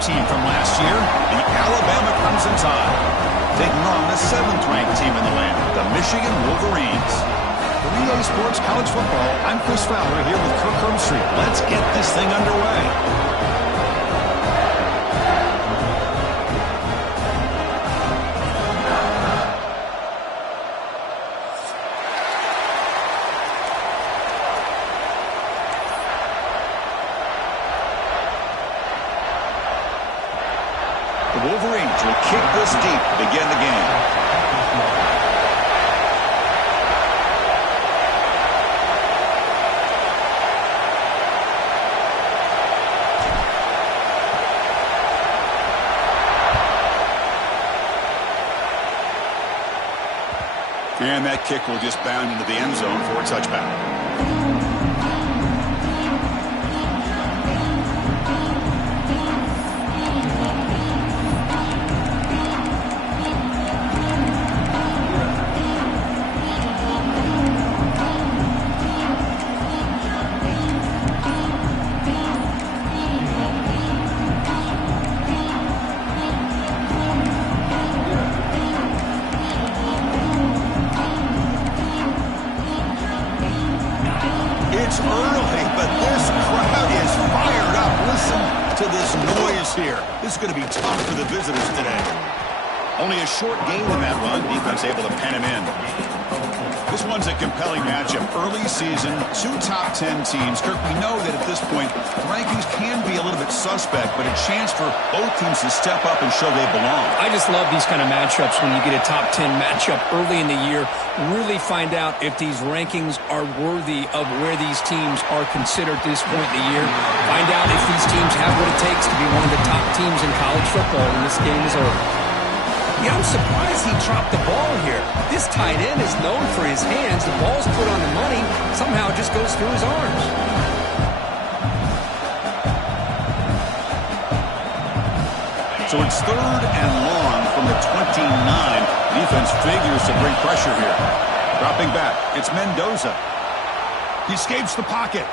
team from last year, the Alabama Crimson Tide, taking on the 7th-ranked team in the land, the Michigan Wolverines. For Relay Sports College Football, I'm Chris Fowler here with Kirk Herbstreit. Let's get this thing underway. The Wolverines will kick this deep to begin the game. And that kick will just bound into the end zone for a touchback. It's early, but this crowd is fired up. Listen to this noise here. This is going to be tough for the visitors today. Only a short gain in that run. Defense able to pen him in. This one's a compelling matchup. Early season, 2 top 10 teams. Kirk, we know that at this point, the rankings can be a little bit suspect, but a chance for both teams to step up and show they belong. I just love these kind of matchups when you get a top 10 matchup early in the year. Really find out if these rankings are worthy of where these teams are considered at this point in the year. Find out if these teams have what it takes to be one of the top teams in college football when this game is over. Yeah, I'm surprised he dropped the ball here. This tight end is known for his hands. The ball's put on the money. Somehow it just goes through his arms. So it's 3rd and long from the 29. Defense figures to bring pressure here. Dropping back, it's Mendoza. He escapes the pocket.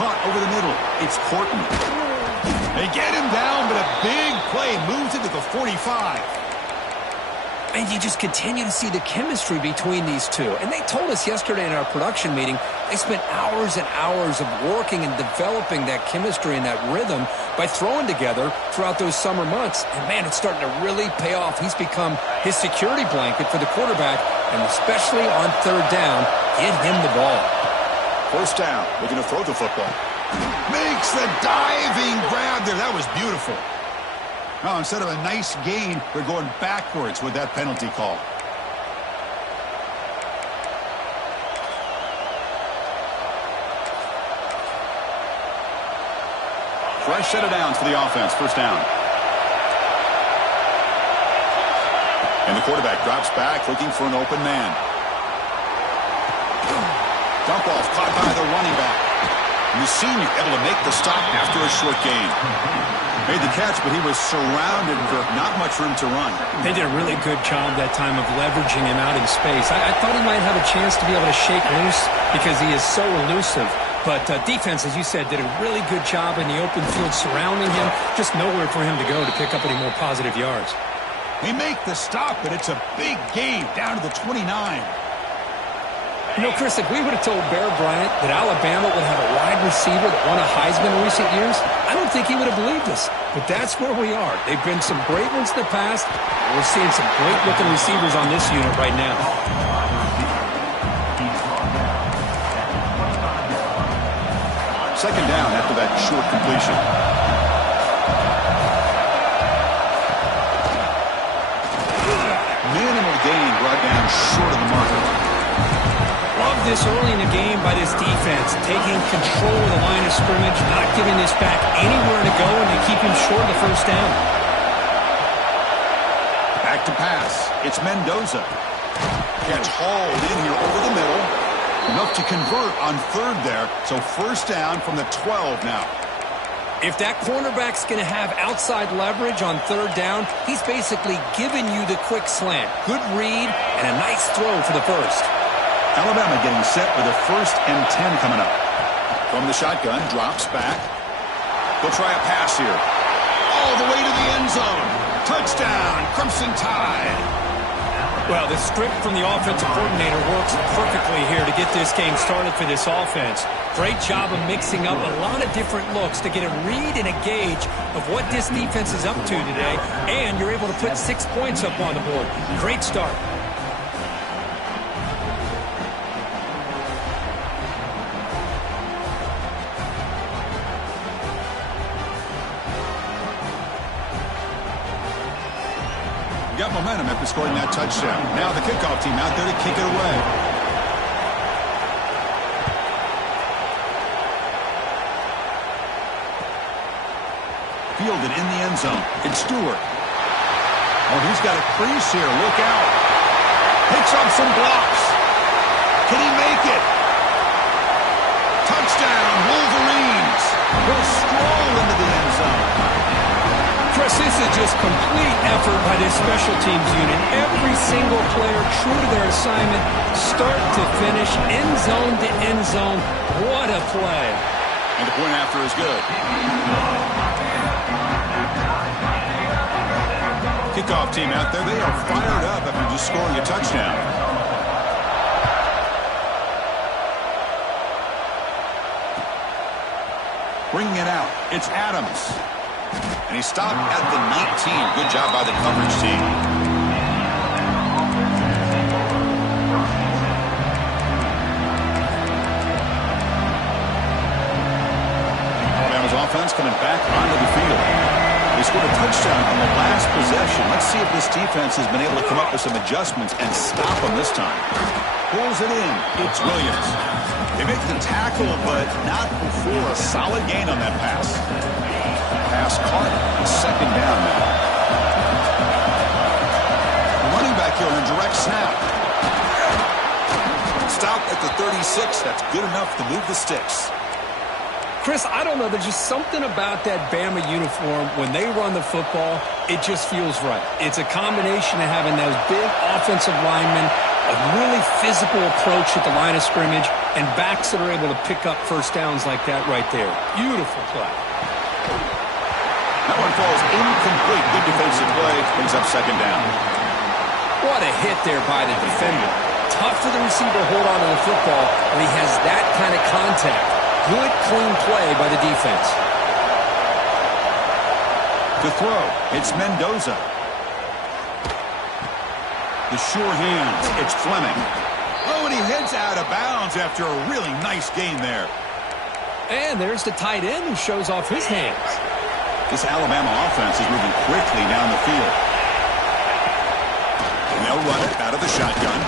Caught over the middle. It's Horton. They get him down, but a big play moves it to the 45. And you just continue to see the chemistry between these two. And they told us yesterday in our production meeting, they spent hours and hours of working and developing that chemistry and that rhythm by throwing together throughout those summer months. And, man, it's starting to really pay off. He's become his security blanket for the quarterback, and especially on 3rd down, get him the ball. 1st down, looking to throw the football. Makes the diving grab there. That was beautiful. Now, instead of a nice gain, they're going backwards with that penalty call. Fresh set of downs for the offense. 1st down. And the quarterback drops back, looking for an open man. Dump off, caught by the running back. Senior able to make the stop after a short gain. Made the catch, but he was surrounded, Kirk. Not much room to run. They did a really good job that time of leveraging him out in space. I thought he might have a chance to be able to shake loose because he is so elusive. But defense, as you said, did a really good job in the open field surrounding him. Just nowhere for him to go to pick up any more positive yards. They make the stop, but it's a big gain down to the 29. You know, Chris, if we would have told Bear Bryant that Alabama would have a wide receiver that won a Heisman in recent years, I don't think he would have believed us. But that's where we are. They've been some great ones in the past. We're seeing some great-looking receivers on this unit right now. 2nd down after that short completion. Minimal gain brought down short of the marker. Love this early in the game by this defense, taking control of the line of scrimmage, not giving this back anywhere to go, and they keep him short of the 1st down. Back to pass. It's Mendoza. Catch hauled in here over the middle. Enough to convert on 3rd there. So 1st down from the 12 now. If that cornerback's going to have outside leverage on 3rd down, he's basically giving you the quick slant. Good read and a nice throw for the 1st. Alabama getting set with a 1st and 10 coming up. From the shotgun, drops back. They'll try a pass here. All the way to the end zone. Touchdown, Crimson Tide. Well, the script from the offensive coordinator works perfectly here to get this game started for this offense. Great job of mixing up a lot of different looks to get a read and a gauge of what this defense is up to today, and you're able to put 6 points up on the board. Great start. Got momentum after scoring that touchdown. Now the kickoff team out there to kick it away. Fielded in the end zone. It's Stewart. Oh, he's got a crease here. Look out. Picks up some blocks. Can he make it? Touchdown, Wolverines. He'll stroll into the end zone. Chris, this is just complete effort by this special teams unit. Every single player true to their assignment, start to finish, end zone to end zone. What a play. And the point after is good. Kickoff team out there, they are fired up after just scoring a touchdown. Bringing it out, it's Adams. And he stopped at the 19. Good job by the coverage team. Alabama's offense coming back onto the field. They scored a touchdown on the last possession. Let's see if this defense has been able to come up with some adjustments and stop them this time. Pulls it in. It's Williams. They make the tackle, but not before a solid gain on that pass. Pass caught. Second down now. Running back here on a direct snap. Stop at the 36. That's good enough to move the sticks. Chris, I don't know. There's just something about that Bama uniform. When they run the football, it just feels right. It's a combination of having those big offensive linemen, a really physical approach at the line of scrimmage, and backs that are able to pick up first downs like that right there. Beautiful play. That one falls incomplete. Good defensive play. Brings up second down. What a hit there by the defender. Tough for the receiver to hold on to the football when he has that kind of contact. Good, clean play by the defense. To throw, it's Mendoza. The sure hands, it's Fleming. Oh, and he heads out of bounds after a really nice gain there. And there's the tight end who shows off his hands. This Alabama offense is moving quickly down the field. And they'll run it out of the shotgun.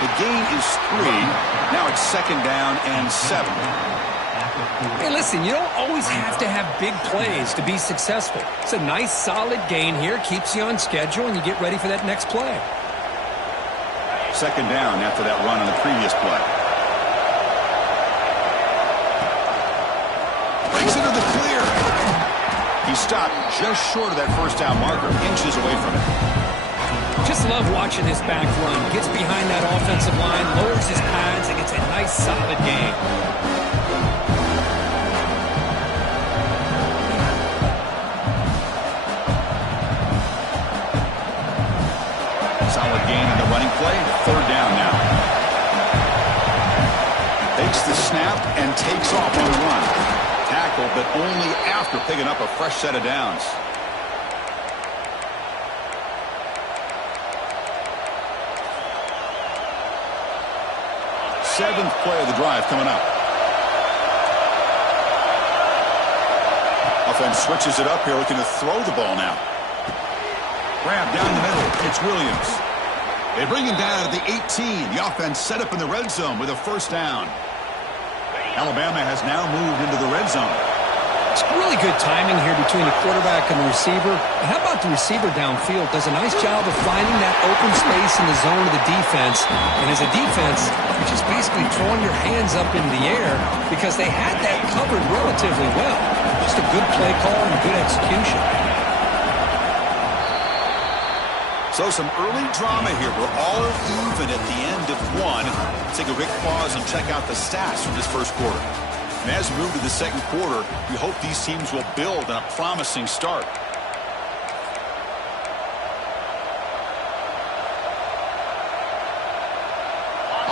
The gain is 3. Now it's second down and 7. Hey, listen, you don't always have to have big plays to be successful. It's a nice, solid gain here. Keeps you on schedule, and you get ready for that next play. Second down after that run on the previous play. Breaks into the clear. He stopped just short of that first down marker, inches away from it. Just love watching this back run. Gets behind that offensive line, lowers his pads, and gets a nice, solid gain. Solid gain in the running play. Third down now. Takes the snap and takes off on the run. Tackle, but only after picking up a fresh set of downs. Seventh play of the drive coming up. Offense switches it up here, looking to throw the ball now. Grab down the middle. It's Williams. They bring him down at the 18. The offense set up in the red zone with a first down. Alabama has now moved into the red zone. It's really good timing here between the quarterback and the receiver. And how about the receiver downfield? Does a nice job of finding that open space in the zone of the defense. And as a defense, you're just basically throwing your hands up in the air because they had that covered relatively well. Just a good play call and good execution. So some early drama here. We're all even at the end of one. Let's take a quick pause and check out the stats from this first quarter. And as we move to the second quarter, we hope these teams will build on a promising start.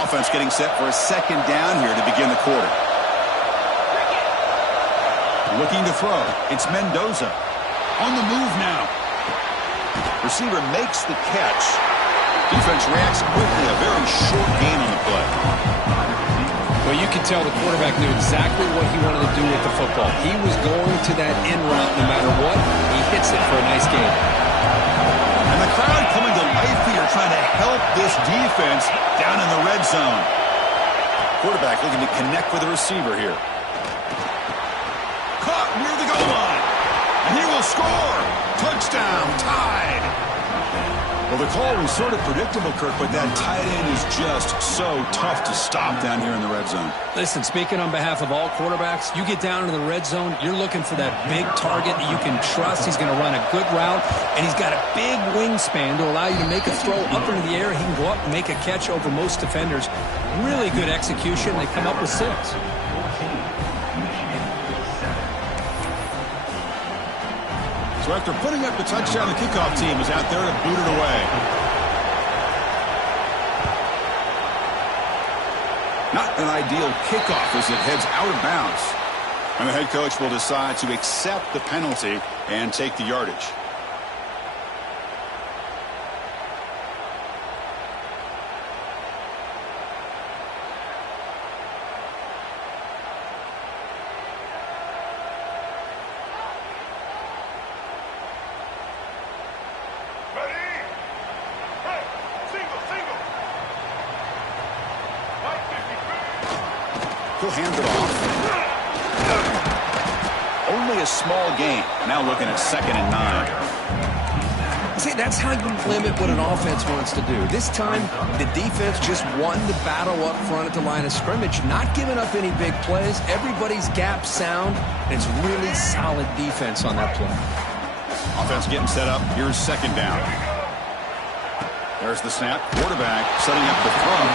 Offense getting set for a second down here to begin the quarter. Looking to throw. It's Mendoza. On the move now. Receiver makes the catch. Defense reacts quickly. A very short gain on the play. Well, you can tell the quarterback knew exactly what he wanted to do with the football. He was going to that in route no matter what. He hits it for a nice gain. And the crowd coming to life here, trying to help this defense down in the red zone. Quarterback looking to connect with the receiver here. Caught near the goal line. And he will score. Touchdown, tied. Well, the call was sort of predictable, Kirk, but that tight end is just so tough to stop down here in the red zone. Listen, speaking on behalf of all quarterbacks, you get down into the red zone, you're looking for that big target that you can trust. He's going to run a good route, and he's got a big wingspan to allow you to make a throw up into the air. He can go up and make a catch over most defenders. Really good execution. They come up with 6. So after putting up the touchdown, the kickoff team is out there to boot it away. Not an ideal kickoff as it heads out of bounds. And the head coach will decide to accept the penalty and take the yardage. He'll hand it off. Only a small gain. Now looking at 2nd and 9. See, that's how you limit what an offense wants to do. This time, the defense just won the battle up front at the line of scrimmage, not giving up any big plays. Everybody's gap sound, and it's really solid defense on that play. Offense getting set up. Here's 2nd down. There's the snap. Quarterback setting up the throw.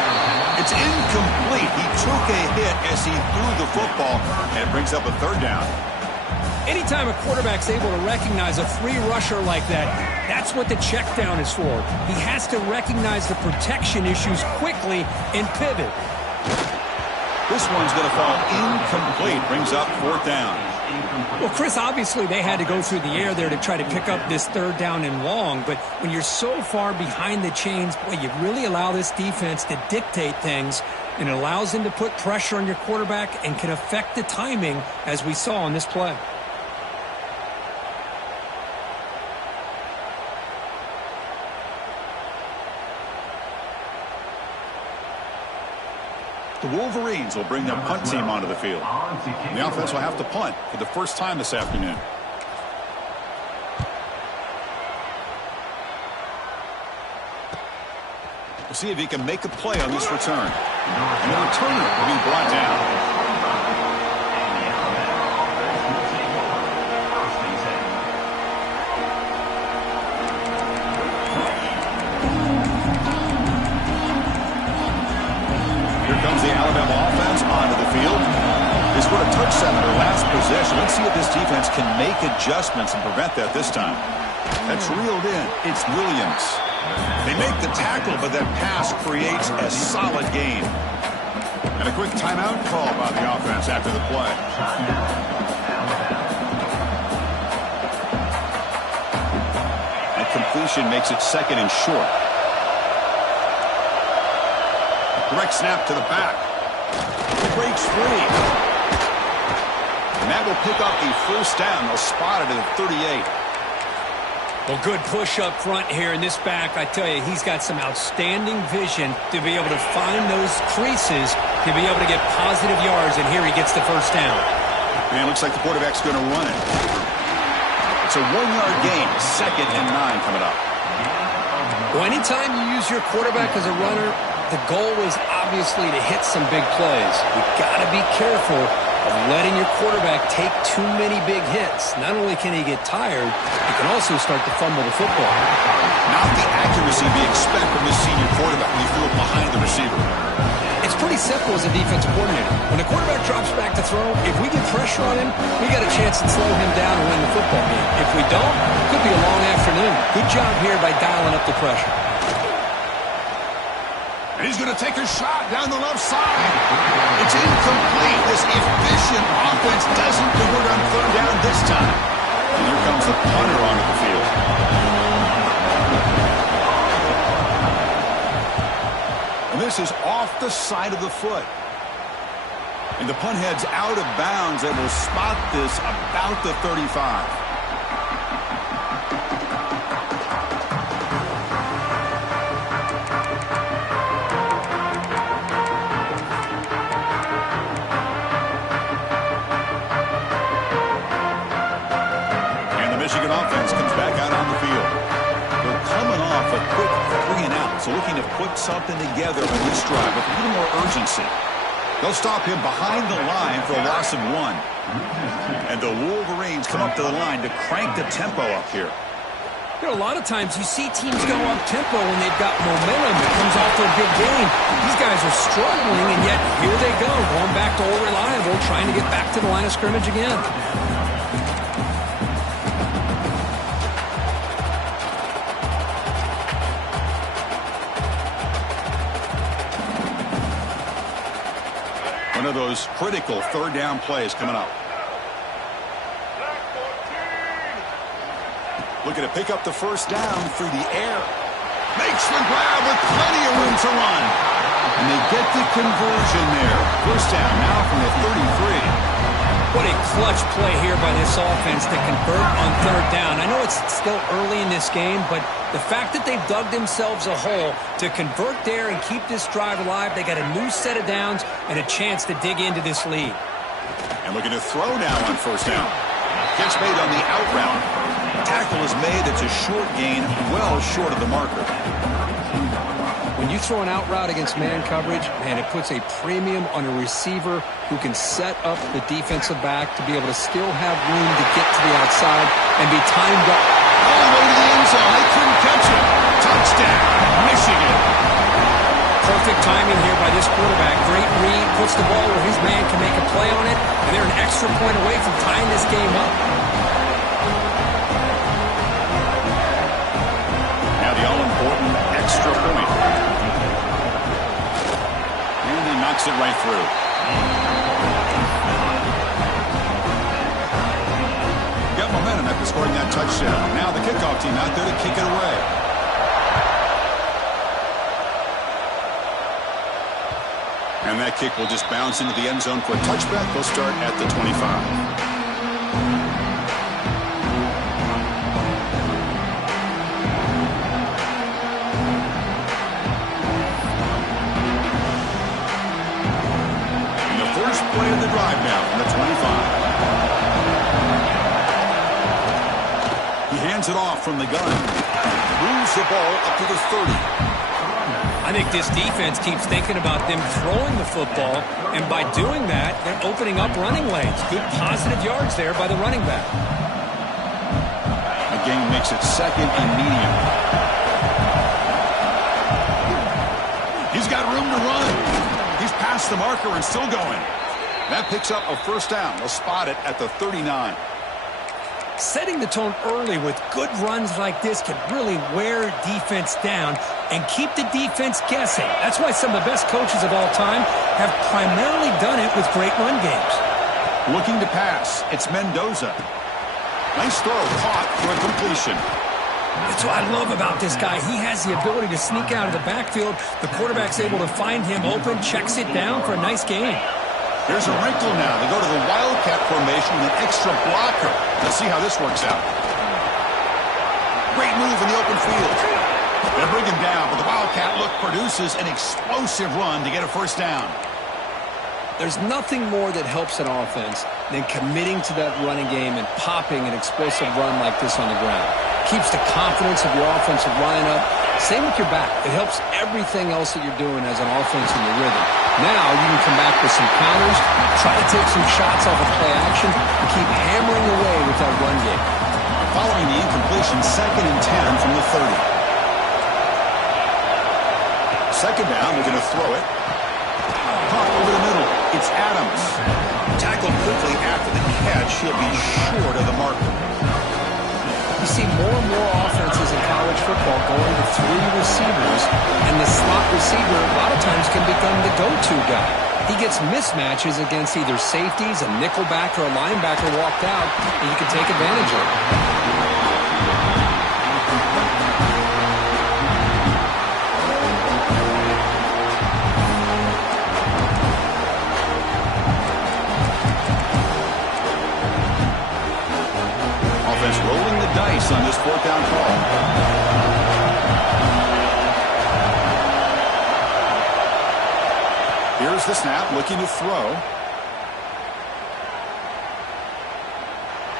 It's incomplete. He took a hit as he threw the football, and it brings up a 3rd down. Anytime a quarterback's able to recognize a free rusher like that, that's what the check down is for. He has to recognize the protection issues quickly and pivot. This one's going to fall incomplete. Brings up 4th down. Well, Chris, obviously they had to go through the air there to try to pick up this 3rd down and long, but when you're so far behind the chains, boy, you really allow this defense to dictate things, and it allows them to put pressure on your quarterback and can affect the timing, as we saw on this play. The Wolverines will bring their punt team onto the field. The offense will have to punt for the first time this afternoon. We'll see if he can make a play on this return. And the returner will be brought down. Comes the Alabama offense onto the field. They scored a touchdown in their last possession. Let's see if this defense can make adjustments and prevent that this time. That's reeled in. It's Williams. They make the tackle, but that pass creates a solid gain. And a quick timeout call by the offense after the play. And completion makes it 2nd and short. Direct snap to the back. Breaks free. And that will pick up the 1st down. They'll spot it at the 38. Well, good push up front here in this back. I tell you, he's got some outstanding vision to be able to find those creases, to be able to get positive yards, and here he gets the 1st down. Man, looks like the quarterback's going to run it. It's a 1-yard gain. 2nd and 9 coming up. Well, anytime you use your quarterback as a runner, the goal is obviously to hit some big plays. You've got to be careful of letting your quarterback take too many big hits. Not only can he get tired, he can also start to fumble the football. Not the accuracy we expect from this senior quarterback when you throw it behind the receiver. It's pretty simple as a defensive coordinator. When the quarterback drops back to throw, if we get pressure on him, we got a chance to slow him down and win the football game. If we don't, it could be a long afternoon. Good job here by dialing up the pressure. And he's going to take a shot down the left side. It's incomplete. This efficient offense doesn't convert on third down this time. And here comes the punter onto the field. And this is off the side of the foot. And the punt heads out of bounds. They will spot this about the 35. Michigan offense comes back out on the field. They're coming off a quick 3-and-out, so looking to put something together on this drive with a little more urgency. They'll stop him behind the line for a loss of 1. And the Wolverines come up to the line to crank the tempo up here. You know, a lot of times you see teams go up-tempo when they've got momentum that comes off their big game. These guys are struggling, and yet here they go, going back to old reliable, trying to get back to the line of scrimmage again. One of those critical third down plays coming up. Looking to pick up the first down through the air. Makes the grab with plenty of room to run. And they get the conversion there. First down now from the 33. What a clutch play here by this offense to convert on third down. I know it's still early in this game, but the fact that they've dug themselves a hole to convert there and keep this drive alive, they got a new set of downs and a chance to dig into this lead. And looking to throw now on first down. Catch made on the out route. Tackle is made. It's a short gain, well short of the marker. When you throw an out route against man coverage, man, it puts a premium on a receiver who can set up the defensive back to be able to still have room to get to the outside and be timed up. All the way to the end zone. They couldn't catch it. Touchdown, Michigan. Perfect timing here by this quarterback. Great read, puts the ball where his man can make a play on it, and they're an extra point away from tying this game up. Now the all-important extra point. And he knocks it right through. Got momentum after scoring that touchdown. Now the kickoff team out there to kick it away. And that kick will just bounce into the end zone for a touchback. They'll start at the 25. Play of the drive now from the 25. He hands it off from the gun. Moves the ball up to the 30. I think this defense keeps thinking about them throwing the football, and by doing that, they're opening up running lanes. Good positive yards there by the running back. The game makes it second and medium. He's got room to run. He's past the marker and still going. That picks up a first down. They'll spot it at the 39. Setting the tone early with good runs like this can really wear defense down and keep the defense guessing. That's why some of the best coaches of all time have primarily done it with great run games. Looking to pass. It's Mendoza. Nice throw caught for a completion. That's what I love about this guy. He has the ability to sneak out of the backfield. The quarterback's able to find him open, checks it down for a nice gain. There's a wrinkle now. They go to the Wildcat formation with an extra blocker. Let's see how this works out. Great move in the open field. They'll bring him down, but the Wildcat look produces an explosive run to get a first down. There's nothing more that helps an offense than committing to that running game and popping an explosive run like this on the ground. Keeps the confidence of your offensive lineup. Same with your back. It helps everything else that you're doing as an offense in your rhythm. Now you can come back with some counters, try to take some shots off of play action, and keep hammering away with that run game. Following the incompletion, 2nd and 10 from the 30. Second down, we're going to throw it. It's Adams. Tackled quickly after the catch. He'll be short of the marker. You see more and more offenses in college football going to 3 receivers, and the slot receiver a lot of times can become the go-to guy. He gets mismatches against either safeties, a nickelback, or a linebacker walked out, and you can take advantage of it. Offense rolling the dice on this 4th down call. Here's the snap, looking to throw.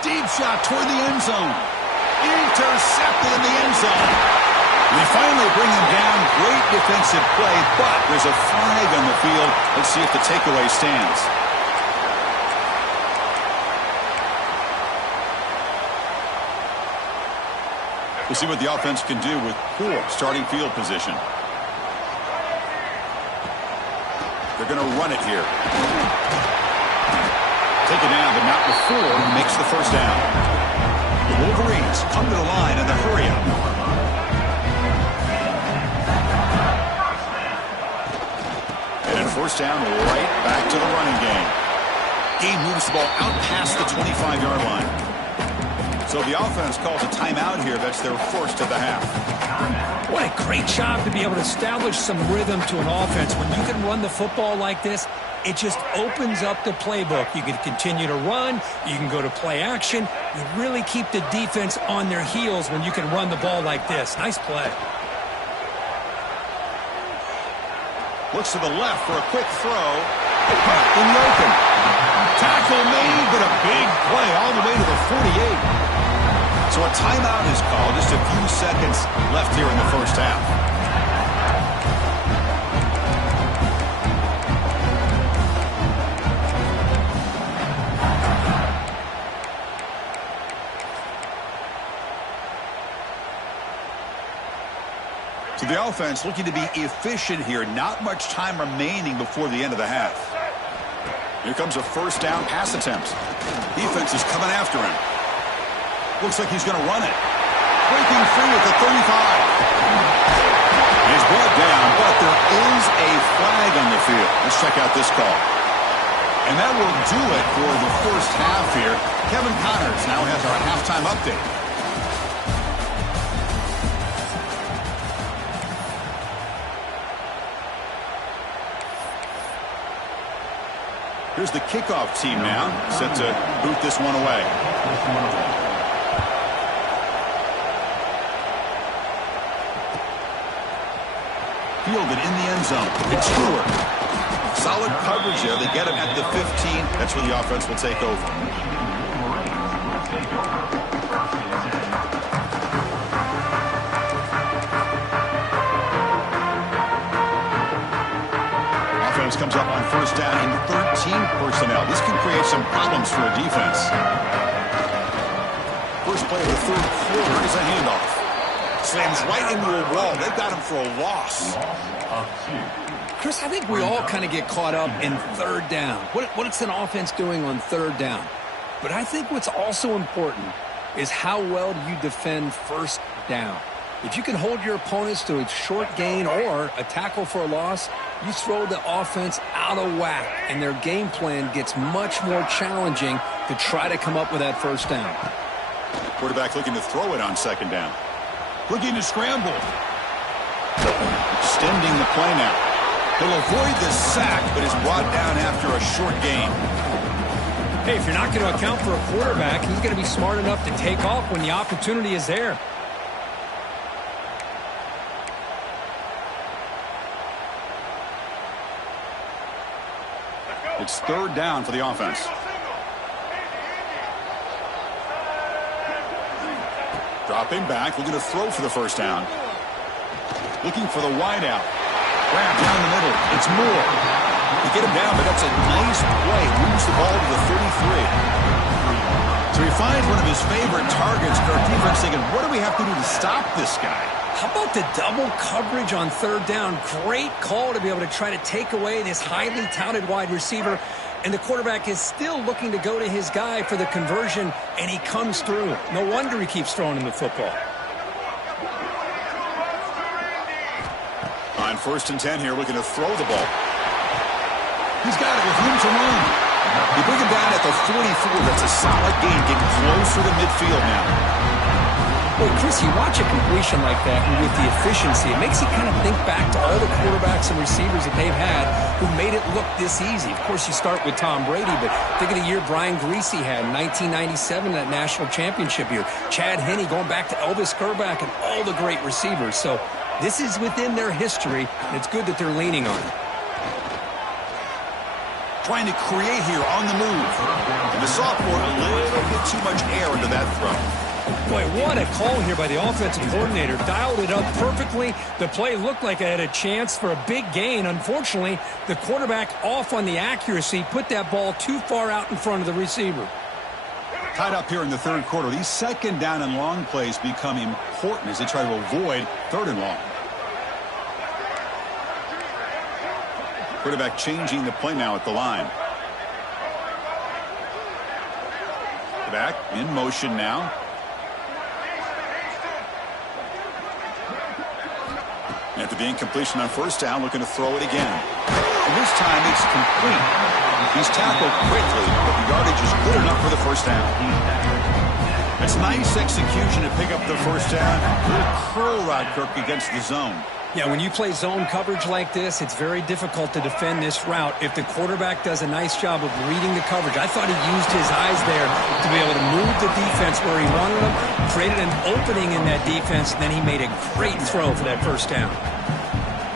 Deep shot toward the end zone. Intercepted in the end zone. They finally bring him down. Great defensive play, but there's a flag on the field. Let's see if the takeaway stands. We'll see what the offense can do with poor starting field position. They're going to run it here. Take it down, but not before he makes the first down. The Wolverines come to the line in the hurry-up. And in first down, right back to the running game. Game moves the ball out past the 25-yard line. So the offense calls a timeout here. That's their first of the half. What a great job to be able to establish some rhythm to an offense. When you can run the football like this, it just opens up the playbook. You can continue to run. You can go to play action. You really keep the defense on their heels when you can run the ball like this. Nice play. Looks to the left for a quick throw. In the open. Tackle made, but a big play all the way to the 48. So a timeout is called. Just a few seconds left here in the first half. So the offense looking to be efficient here. Not much time remaining before the end of the half. Here comes a first down pass attempt. Defense is coming after him. Looks like he's going to run it. Breaking free at the 35. He's brought down, but there is a flag on the field. Let's check out this call. And that will do it for the first half here. Kevin Connors now has our halftime update. Here's the kickoff team now, set to boot this one away. Fielded in the end zone. It's Stewart. Solid coverage there. They get him at the 15. That's where the offense will take over. Offense comes up on first down in 13 personnel. This can create some problems for a defense. First play of the third quarter is a handoff. Slams right into a wall. They've got him for a loss. Chris, I think we all kind of get caught up in third down. What's an offense doing on third down? But I think what's also important is how well do you defend first down. If you can hold your opponents to a short gain or a tackle for a loss, you throw the offense out of whack, and their game plan gets much more challenging to try to come up with that first down. Quarterback looking to throw it on second down. Looking to scramble. Extending the play now. He'll avoid the sack, but is brought down after a short gain. Hey, if you're not going to account for a quarterback, he's going to be smart enough to take off when the opportunity is there. It's third down for the offense. Dropping back, looking to throw for the first down. Looking for the wideout. Grab down the middle. It's Moore. They get him down, but that's a nice play. Moves the ball to the 33. So he finds one of his favorite targets, our defense thinking, what do we have to do to stop this guy? How about the double coverage on third down? Great call to be able to try to take away this highly touted wide receiver. And the quarterback is still looking to go to his guy for the conversion, and he comes through. No wonder he keeps throwing him the football. On 1st and 10 here, looking to throw the ball. He's got it with room to run. You bring him down at the 44. That's a solid gain, getting closer to midfield now. Well, Chris, you watch a completion like that, and with the efficiency, it makes you kind of think back to all the quarterbacks and receivers that they've had who made it look this easy. Of course, you start with Tom Brady, but think of the year Brian Griese had in 1997, that national championship year. Chad Henne, going back to Elvis Grbac and all the great receivers. So this is within their history, and it's good that they're leaning on it. Trying to create here on the move. And the sophomore, a little bit too much air into that throw. Boy, what a call here by the offensive coordinator. Dialed it up perfectly. The play looked like it had a chance for a big gain. Unfortunately, the quarterback off on the accuracy, put that ball too far out in front of the receiver. Tied up here in the third quarter. These second down and long plays become important as they try to avoid third and long. Quarterback changing the play now at the line. Back in motion now. After the incompletion on 1st down, looking to throw it again. And this time it's complete. He's tackled quickly, but the yardage is good enough for the 1st down. It's nice execution to pick up the 1st down. Good curl route, Kirk, against the zone. Yeah, when you play zone coverage like this, it's very difficult to defend this route if the quarterback does a nice job of reading the coverage. I thought he used his eyes there to be able to move the defense where he wanted them, created an opening in that defense, and then he made a great throw for that 1st down.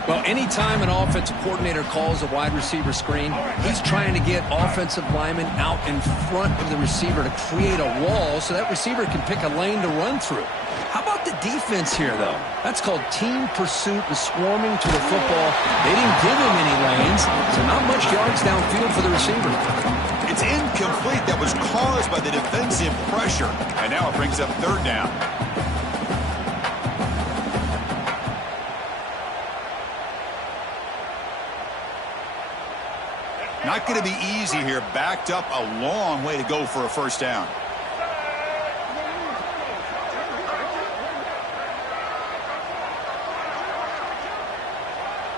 Well, anytime an offensive coordinator calls a wide receiver screen, he's trying to get offensive linemen out in front of the receiver to create a wall so that receiver can pick a lane to run through. How about the defense here, though? That's called team pursuit and swarming to the football. They didn't give him any lanes, so not much yards downfield for the receiver. It's incomplete. That was caused by the defensive pressure. And now it brings up 3rd down. Not going to be easy here. Backed up a long way to go for a 1st down.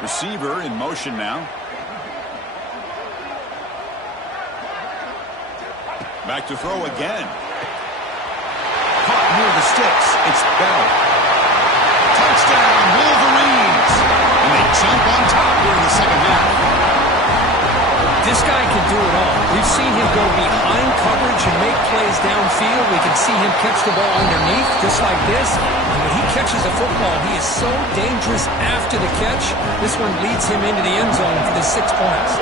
Receiver in motion now. Back to throw again. Caught near the sticks. It's Bell. Touchdown, Wolverines. And they jump on top here in the second half. This guy can do it all. We've seen him go behind coverage and make plays downfield. We can see him catch the ball underneath, just like this. And when he catches a football, he is so dangerous after the catch. This one leads him into the end zone for the 6 points.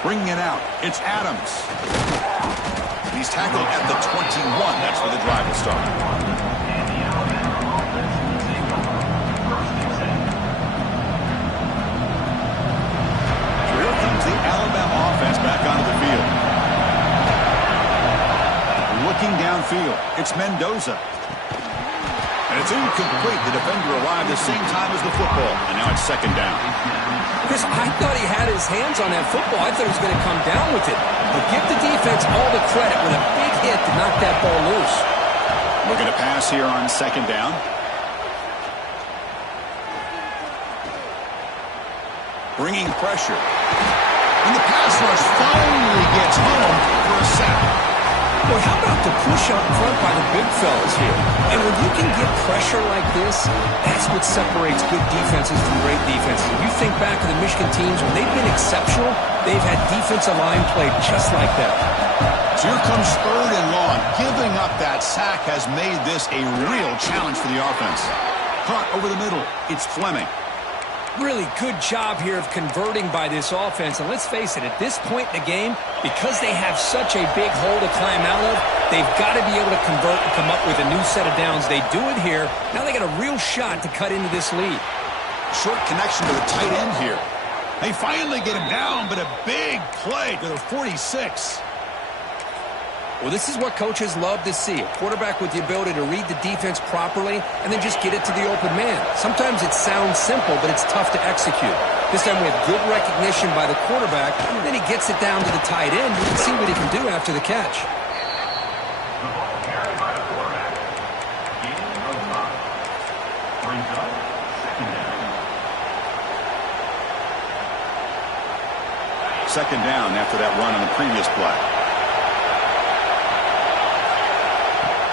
Bringing it out, it's Adams. He's tackled at the 21. That's where the drive will start. The Alabama offense back onto the field. Looking downfield, it's Mendoza. And it's incomplete. The defender arrived the same time as the football. And now it's 2nd down. Chris, I thought he had his hands on that football. I thought he was going to come down with it. But give the defense all the credit with a big hit to knock that ball loose. Looking to pass here on 2nd down. Bringing pressure. And the pass rush finally gets home for a sack. Boy, how about the push up front by the big fellas here? And when you can get pressure like this, that's what separates good defenses from great defenses. If you think back to the Michigan teams, when they've been exceptional, they've had defensive line play just like that. So here comes 3rd and long. Giving up that sack has made this a real challenge for the offense. Caught over the middle. It's Fleming. Really good job here of converting by this offense. And let's face it, at this point in the game, because they have such a big hole to climb out of, they've got to be able to convert and come up with a new set of downs. They do it here. Now they got a real shot to cut into this lead. Short connection to the tight end here. They finally get him down, but a big play to the 46. Well, this is what coaches love to see. A quarterback with the ability to read the defense properly and then just get it to the open man. Sometimes it sounds simple, but it's tough to execute. This time we have good recognition by the quarterback, and then he gets it down to the tight end. You can see what he can do after the catch. Second down after that run on the previous play.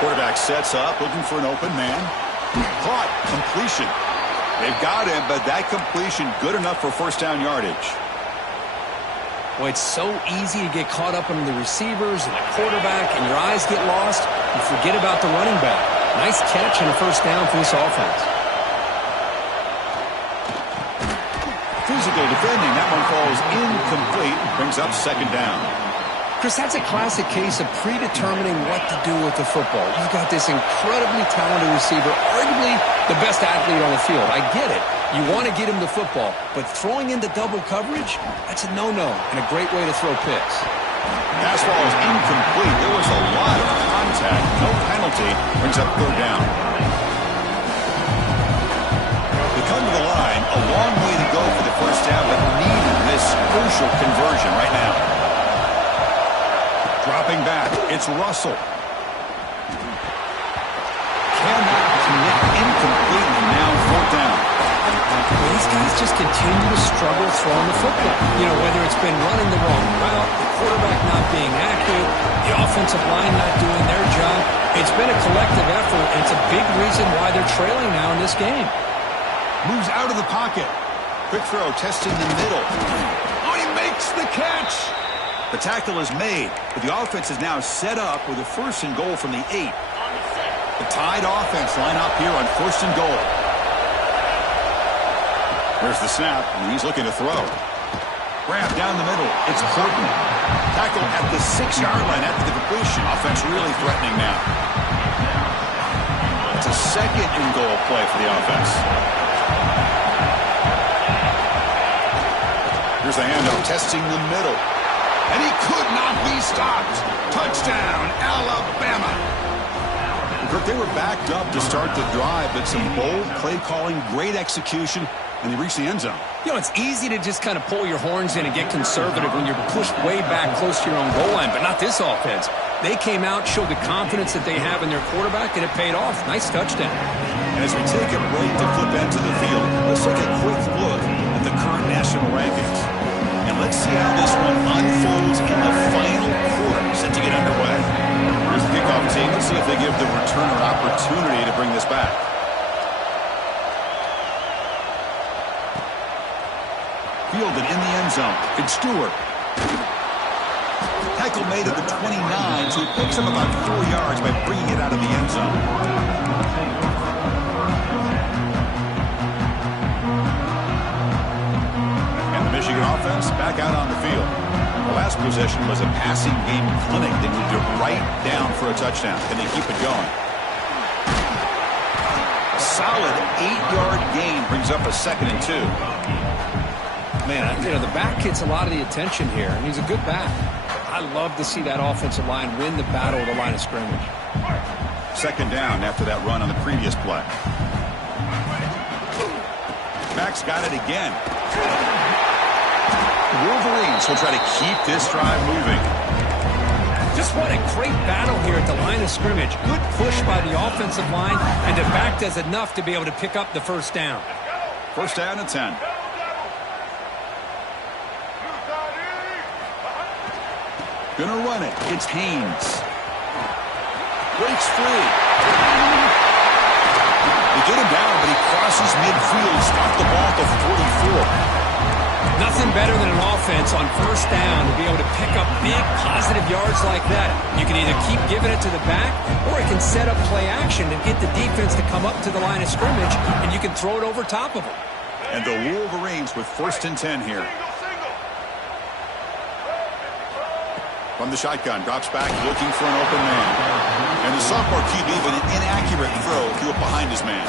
Quarterback sets up, looking for an open man. Caught. Completion. They've got him, but that completion good enough for first down yardage. Well, it's so easy to get caught up in the receivers and the quarterback, and your eyes get lost. You forget about the running back. Nice catch and a first down for this offense. Physical defending. That one falls incomplete. Brings up second down. Chris, that's a classic case of predetermining what to do with the football. You've got this incredibly talented receiver, arguably the best athlete on the field. I get it. You want to get him the football, but throwing into double coverage, that's a no-no and a great way to throw picks. Pass ball is incomplete. There was a lot of contact. No penalty. Brings up third down. They come to the line. A long way to go for the first down, but needed this crucial conversion right now. Dropping back, it's Russell. Cannot connect, incomplete, and now fourth down. Well, these guys just continue to struggle throwing the football. You know, whether it's been running the wrong route, the quarterback not being accurate, the offensive line not doing their job. It's been a collective effort, and it's a big reason why they're trailing now in this game. Moves out of the pocket. Quick throw, testing the middle. Oh, he makes the catch. The tackle is made, but the offense is now set up with a first and goal from the 8. The tied offense line up here on first and goal. There's the snap, and he's looking to throw. Grab down the middle. It's Horton. Tackle at the 6-yard line after the completion. Offense really threatening now. It's a second and goal play for the offense. Here's the handoff, testing the middle. And he could not be stopped. Touchdown, Alabama. They were backed up to start the drive, but some bold play calling, great execution, and they reached the end zone. You know, it's easy to just kind of pull your horns in and get conservative when you're pushed way back close to your own goal line, but not this offense. They came out, showed the confidence that they have in their quarterback, and it paid off. Nice touchdown. And as we take a break to flip into the field, let's take a quick look at the current national rankings. And let's see how this one unfolds in the final quarter set to get underway. Here's the kickoff team. Let's see if they give the returner opportunity to bring this back. Fielded in the end zone. It's Stewart. Tackle made at the 29, so he picks up about 4 yards by bringing it out of the end zone. Michigan offense back out on the field. The last possession was a passing game clinic. They moved it right down for a touchdown. Can they keep it going? A solid 8-yard gain brings up a 2nd and 2. Man, you know, the back gets a lot of the attention here, and he's a good back. I love to see that offensive line win the battle of the line of scrimmage. Second down after that run on the previous play. Max got it again. Wolverines will try to keep this drive moving. Just what a great battle here at the line of scrimmage. Good push by the offensive line, and the back does enough to be able to pick up the first down. First down and 10. Gonna run it. It's Haynes. Breaks free. They get him down, but he crosses midfield. Stop the ball at the 44. Nothing better than an offense on first down to be able to pick up big positive yards like that. You can either keep giving it to the back, or it can set up play action and get the defense to come up to the line of scrimmage, and you can throw it over top of them. And the Wolverines with first and 10 here. From the shotgun, drops back, looking for an open man. And the sophomore QB with an inaccurate throw threw it behind his man.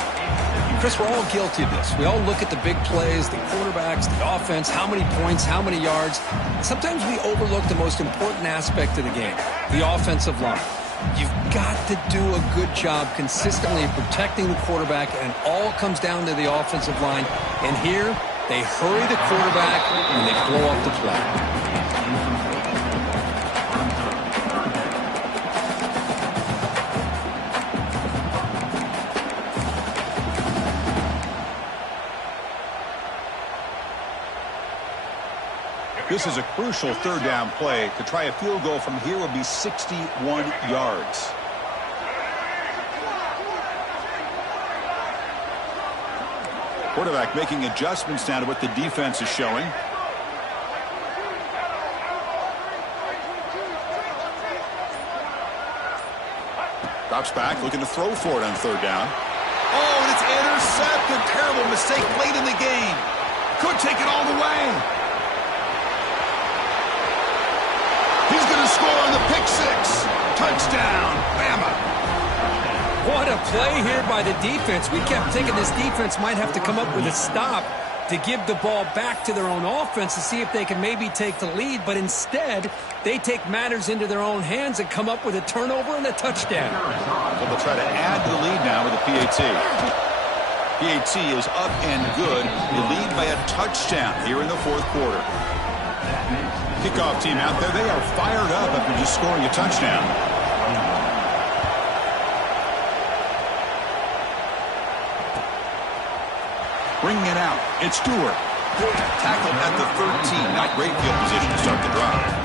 Chris, we're all guilty of this. We all look at the big plays, the quarterbacks, the offense, how many points, how many yards. Sometimes we overlook the most important aspect of the game, the offensive line. You've got to do a good job consistently protecting the quarterback, and it all comes down to the offensive line. And here, they hurry the quarterback, and they blow up the play. This is a crucial third down play. To try a field goal from here would be 61 yards. Quarterback making adjustments now to what the defense is showing. Drops back, looking to throw for it on third down. Oh, and it's intercepted. Terrible mistake late in the game. Could take it all the way. He's going to score on the pick six. Touchdown, Bama. What a play here by the defense. We kept thinking this defense might have to come up with a stop to give the ball back to their own offense to see if they can maybe take the lead. But instead, they take matters into their own hands and come up with a turnover and a touchdown. So they'll try to add to the lead now with the PAT. PAT is up and good. They lead by a touchdown here in the fourth quarter. Kickoff team out there, they are fired up after just scoring a touchdown. Bringing it out, it's Stewart. Tackled at the 13, not great field position to start the drive.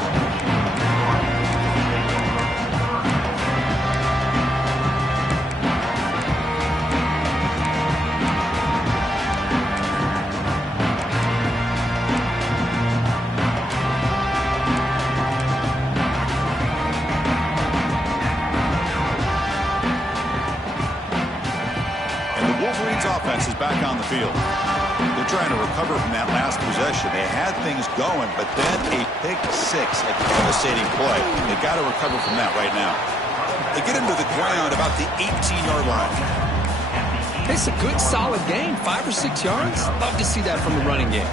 Offense is back on the field. They're trying to recover from that last possession. They had things going, but then a pick six, a devastating play. They've got to recover from that right now. They get him to the ground about the 18-yard line. It's a good, solid game. 5 or 6 yards. Love to see that from the running game.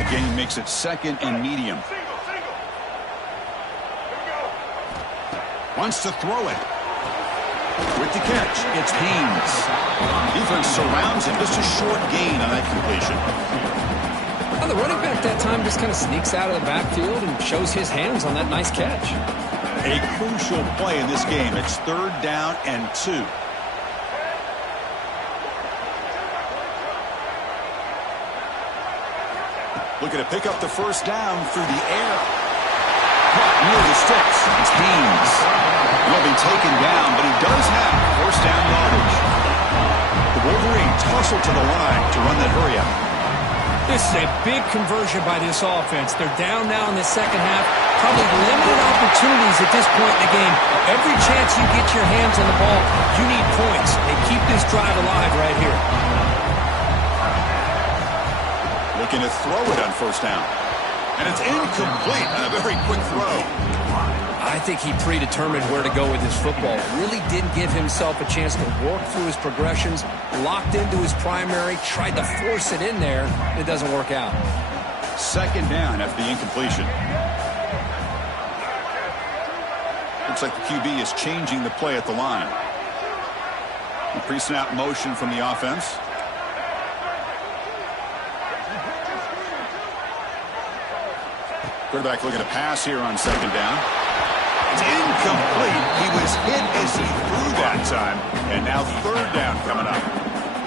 Again, he makes it second and medium. Wants to throw it. With the catch, it's Haynes. Defense surrounds him. Just a short gain on that completion. Well, the running back that time just kind of sneaks out of the backfield and shows his hands on that nice catch. A crucial play in this game. It's third down and 2. Looking to pick up the first down through the air. Caught near the sticks. It's Haynes. Will be taken down, but he does have first down yardage. The Wolverines tussle to the line to run that hurry up. This is a big conversion by this offense. They're down now in the second half. Probably limited opportunities at this point in the game. Every chance you get your hands on the ball, you need points. And keep this drive alive right here. Looking to throw it on first down. And it's incomplete on a very quick throw. I think he predetermined where to go with his football. Really didn't give himself a chance to work through his progressions. Locked into his primary, tried to force it in there. It doesn't work out. Second down after the incompletion. Looks like the QB is changing the play at the line. The pre-snap motion from the offense. Quarterback looking to pass here on second down. It's incomplete. He was hit as he threw that time. And now third down coming up.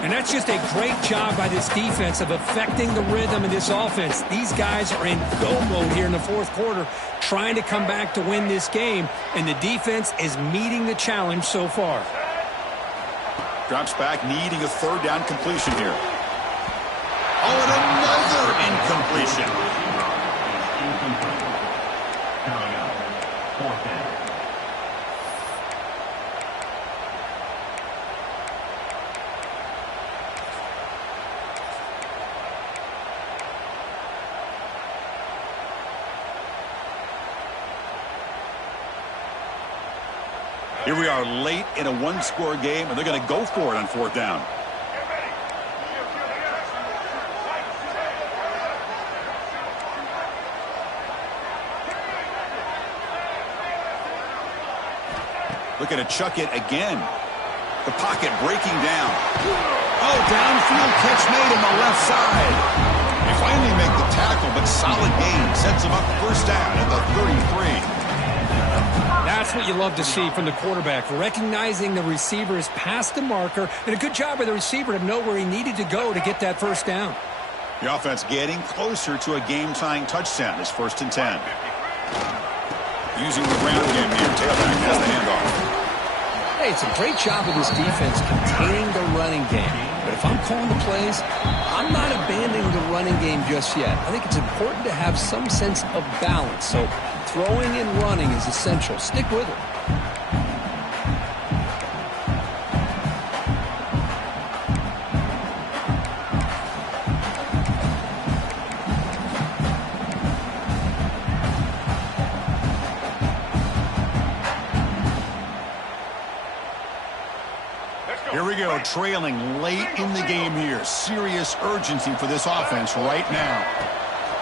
And that's just a great job by this defense of affecting the rhythm of this offense. These guys are in go mode here in the fourth quarter, trying to come back to win this game. And the defense is meeting the challenge so far. Drops back, needing a third down completion here. Oh, and another incompletion. Here we are late in a one-score game, and they're going to go for it on fourth down. Looking to chuck it again. The pocket breaking down. Oh, downfield catch made on the left side. They finally make the tackle, but solid gain sets them up first down at the 33. That's what you love to see from the quarterback, recognizing the receiver is past the marker, and a good job by the receiver to know where he needed to go to get that first down. The offense getting closer to a game-tying touchdown. It's 1st and 10. Using the ground game here. Tailback has the handoff. Hey, it's a great job of this defense containing the running game. But if I'm calling the plays, I'm not abandoning the running game just yet. I think it's important to have some sense of balance. So throwing and running is essential. Stick with it. Here we go, trailing late in the game here. Serious urgency for this offense right now.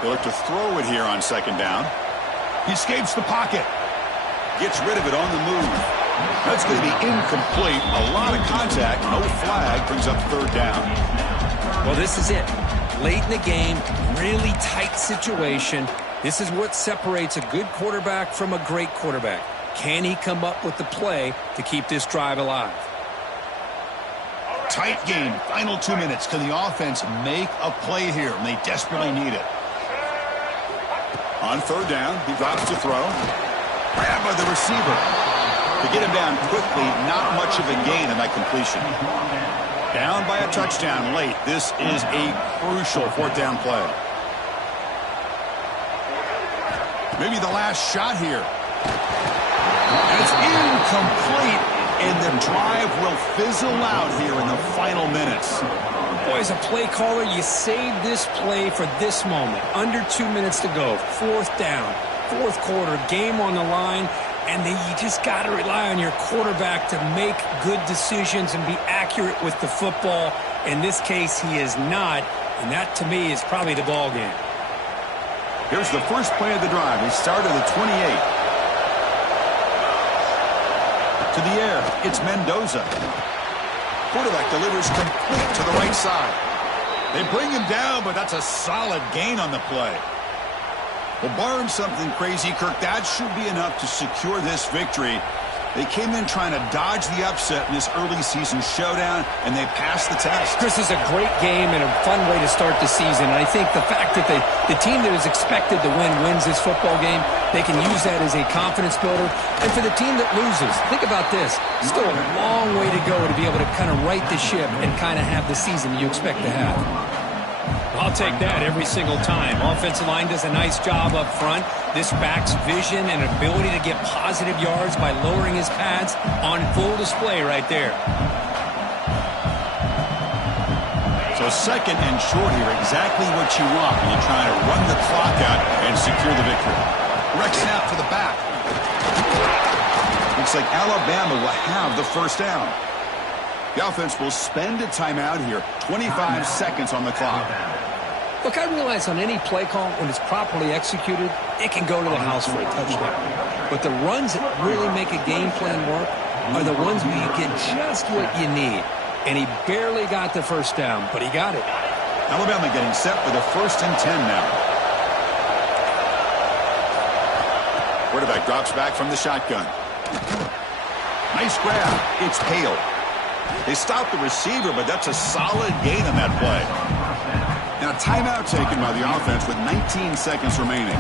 They look to throw it here on second down. He escapes the pocket. Gets rid of it on the move. That's going to be incomplete. A lot of contact. No flag. Brings up third down. Well, this is it. Late in the game, really tight situation. This is what separates a good quarterback from a great quarterback. Can he come up with the play to keep this drive alive? Tight game. Final 2 minutes. Can the offense make a play here? And they desperately need it. On third down, he drops to throw. Grabbed by the receiver. To get him down quickly, not much of a gain in that completion. Down by a touchdown late. This is a crucial fourth down play. Maybe the last shot here. And it's incomplete. And the drive will fizzle out here in the final minutes. Boy, as a play caller, you save this play for this moment. Under 2 minutes to go. Fourth down. Fourth quarter. Game on the line. And then you just got to rely on your quarterback to make good decisions and be accurate with the football. In this case, he is not. And that, to me, is probably the ball game. Here's the first play of the drive. They start at the 28. To the air, it's Mendoza. Quarterback delivers complete to the right side. They bring him down, but that's a solid gain on the play. Well, barring something crazy, Kirk, that should be enough to secure this victory. They came in trying to dodge the upset in this early season showdown, and they passed the test. This is a great game and a fun way to start the season. And I think the fact that the team that is expected to win wins this football game, they can use that as a confidence builder. And for the team that loses, think about this. Still a long way to go to be able to kind of right the ship and kind of have the season you expect to have. I'll take that every single time. Offensive line does a nice job up front. This back's vision and ability to get positive yards by lowering his pads on full display right there. So second and short here, exactly what you want when you're trying to run the clock out and secure the victory. Direct snap to the back. Looks like Alabama will have the first down. The offense will spend a timeout here. 25 seconds on the clock. Look, I realize on any play call, when it's properly executed, it can go to the house for a touchdown. But the runs that really make a game plan work are the ones where you get just what you need. And he barely got the first down, but he got it. Alabama getting set for the 1st and 10 now. Quarterback drops back from the shotgun. Nice grab. It's Hale. They stop the receiver, but that's a solid gain on that play. And a timeout taken by the offense with 19 seconds remaining.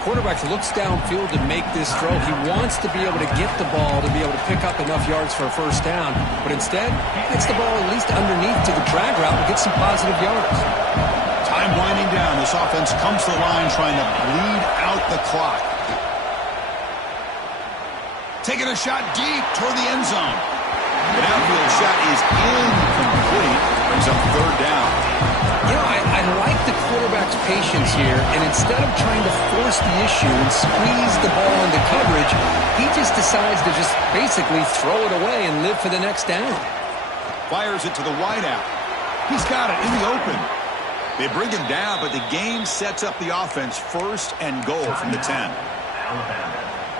Quarterback looks downfield to make this throw. He wants to be able to get the ball to be able to pick up enough yards for a first down. But instead, gets the ball at least underneath to the drag route and gets some positive yards. Time winding down. This offense comes to the line trying to bleed out the clock. Taking a shot deep toward the end zone. The downfield shot is incomplete. Brings up third down. You know, I like the quarterback's patience here, and instead of trying to force the issue and squeeze the ball into coverage, he just decides to just basically throw it away and live for the next down. Fires it to the wideout. He's got it in the open. They bring him down, but the game sets up the offense 1st and goal from the 10.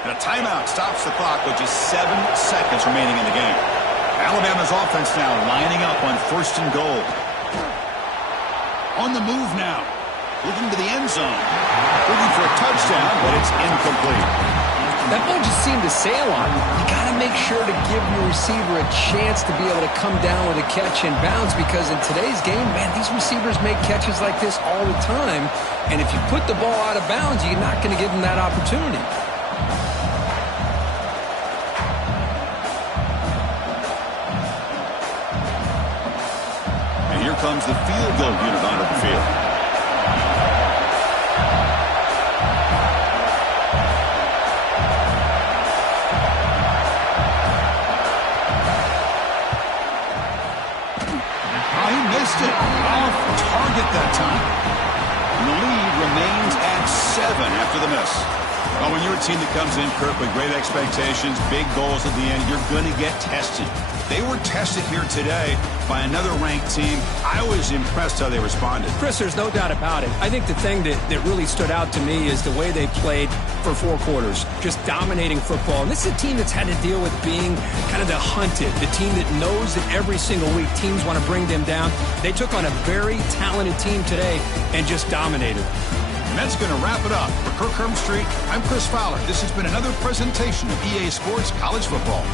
And a timeout stops the clock with just 7 seconds remaining in the game. Alabama's offense now lining up on 1st and goal. On the move now. Looking to the end zone. Looking for a touchdown, but it's incomplete. That ball just seemed to sail on him. You got to make sure to give your receiver a chance to be able to come down with a catch and bounce, because in today's game, man, these receivers make catches like this all the time. And if you put the ball out of bounds, you're not going to give them that opportunity. Here comes the field goal unit onto the field. Oh, he missed it. Off target that time. And the lead remains at 7 after the miss. Well, when you're a team that comes in, Kirk, with great expectations, big goals at the end, you're going to get tested. They were tested here today by another ranked team. I was impressed how they responded. Chris, there's no doubt about it. I think the thing that really stood out to me is the way they played for 4 quarters, just dominating football. And this is a team that's had to deal with being kind of the hunted, the team that knows that every single week teams want to bring them down. They took on a very talented team today and just dominated. And that's going to wrap it up. For Kirk Herbstreit, I'm Chris Fowler. This has been another presentation of EA Sports College Football.